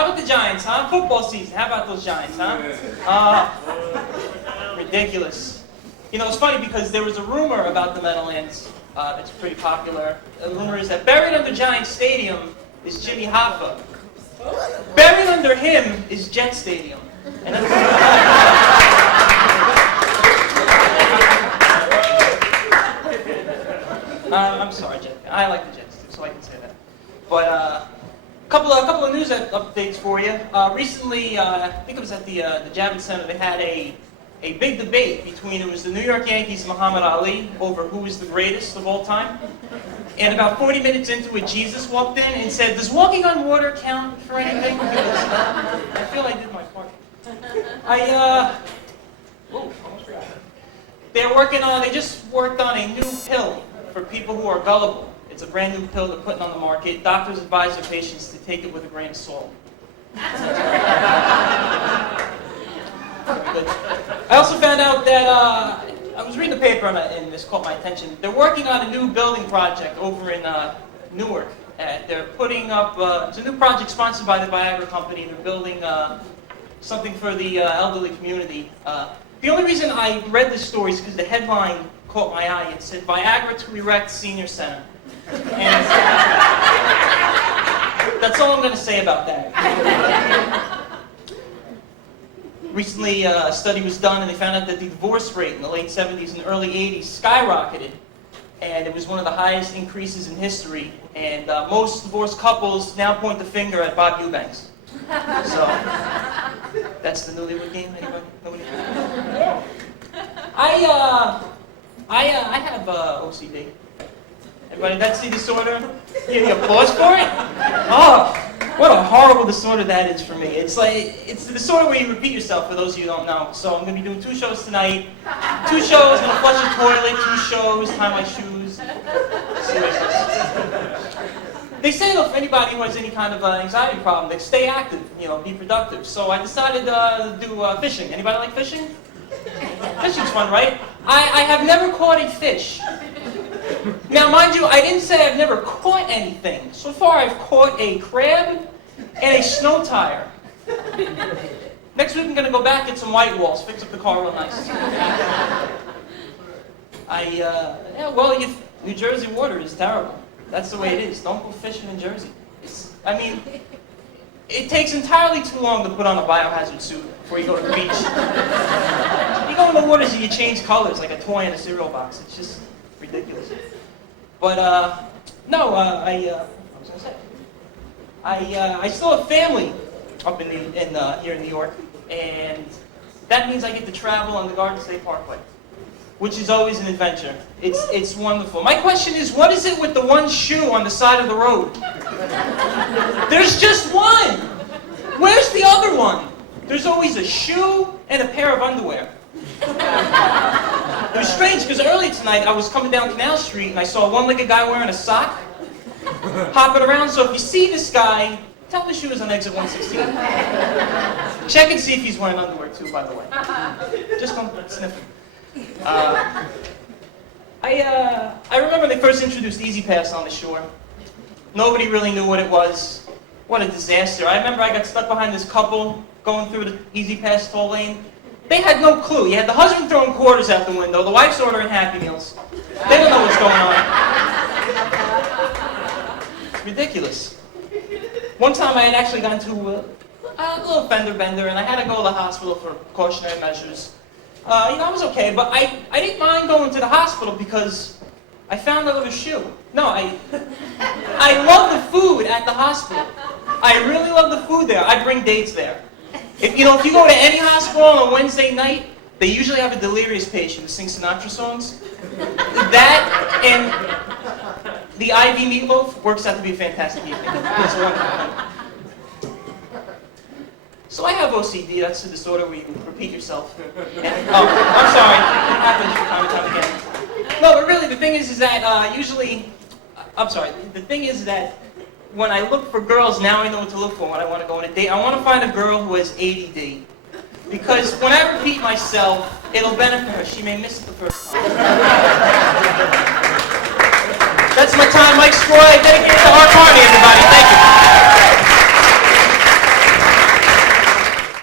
How about the Giants, huh? Football season. How about those Giants, huh? Ridiculous. You know, it's funny because there was a rumor about the Meadowlands that's pretty popular. The rumor is that buried under Giant Stadium is Jimmy Hoffa. Buried under him is Jet Stadium. And I'm sorry, Jet. I like the Jets too, so I can say that. But a couple of news updates for you. Recently, I think it was at the Javits Center, they had a big debate between, it was the New York Yankees' Muhammad Ali over who is the greatest of all time. And about 40 minutes into it, Jesus walked in and said, "Does walking on water count for anything?" I feel I did my part. Almost forgot. They just worked on a new pill for people who are gullible. It's a brand new pill they're putting on the market. Doctors advise their patients to take it with a grain of salt. Good. I also found out that, I was reading the paper and this caught my attention. They're working on a new building project over in Newark. They're putting up, it's a new project sponsored by the Viagra company. They're building something for the elderly community. The only reason I read this story is because the headline caught my eye. It said, "Viagra to erect senior center." And that's all I'm going to say about that. Recently, a study was done and they found out that the divorce rate in the late 70s and early 80s skyrocketed. And it was one of the highest increases in history. And most divorced couples now point the finger at Bob Eubanks. So, that's the Newlywed Game. Anybody? Nobody? I have OCD. Everybody, that's the disorder? You get applause for it? Oh, what a horrible disorder that is for me. It's the disorder where you repeat yourself, for those of you who don't know. So I'm going to be doing 2 shows tonight. 2 shows, I'm going to flush the toilet, 2 shows, tie my shoes. They say, though, for anybody who has any kind of anxiety problem, they stay active, be productive. So I decided to do fishing. Anybody like fishing? Fishing's fun, right? I have never caught a fish. Now, mind you, I didn't say I've never caught anything. So far, I've caught a crab and a snow tire. Next week, I'm going to go back, get some white walls, fix up the car real nice. New Jersey water is terrible. That's the way it is. Don't go fishing in Jersey. It takes entirely too long to put on a biohazard suit before you go to the beach. You go in the waters and you change colors like a toy in a cereal box. It's just ridiculous. But I was gonna say, I still have family up here in New York, and that means I get to travel on the Garden State Parkway, which is always an adventure. It's wonderful. My question is, what is it with the one shoe on the side of the road? There's just one. Where's the other one? There's always a shoe and a pair of underwear. It was strange because earlier tonight I was coming down Canal Street and I saw a one-legged guy wearing a sock, hopping around. So if you see this guy, tell him the shoe is on exit 116. Check and see if he's wearing underwear too, by the way. Just don't sniff him. I remember they first introduced Easy Pass on the shore. Nobody really knew what it was. What a disaster. I remember I got stuck behind this couple going through the Easy Pass toll lane. They had no clue. You had the husband throwing quarters out the window, the wife's ordering Happy Meals. They don't know what's going on. It's ridiculous. One time I had actually gone to a little fender bender and I had to go to the hospital for precautionary measures. I was okay, but I didn't mind going to the hospital because I found another shoe. No, I love the food at the hospital. I really love the food there. I bring dates there. If you go to any hospital on a Wednesday night, they usually have a delirious patient who sings Sinatra songs. That and the IV meatloaf works out to be a fantastic evening. It's wonderful. So I have OCD, that's the disorder where you repeat yourself. I'm sorry, it happens from time to time again. No, but really, the thing is that the thing is that when I look for girls, now I know what to look for when I want to go on a date. I want to find a girl who has ADD. Because when I repeat myself, it'll benefit her. She may miss it the first time. That's my time, Mike Sgroi, dedicated to Art Carney, everybody. Thank you.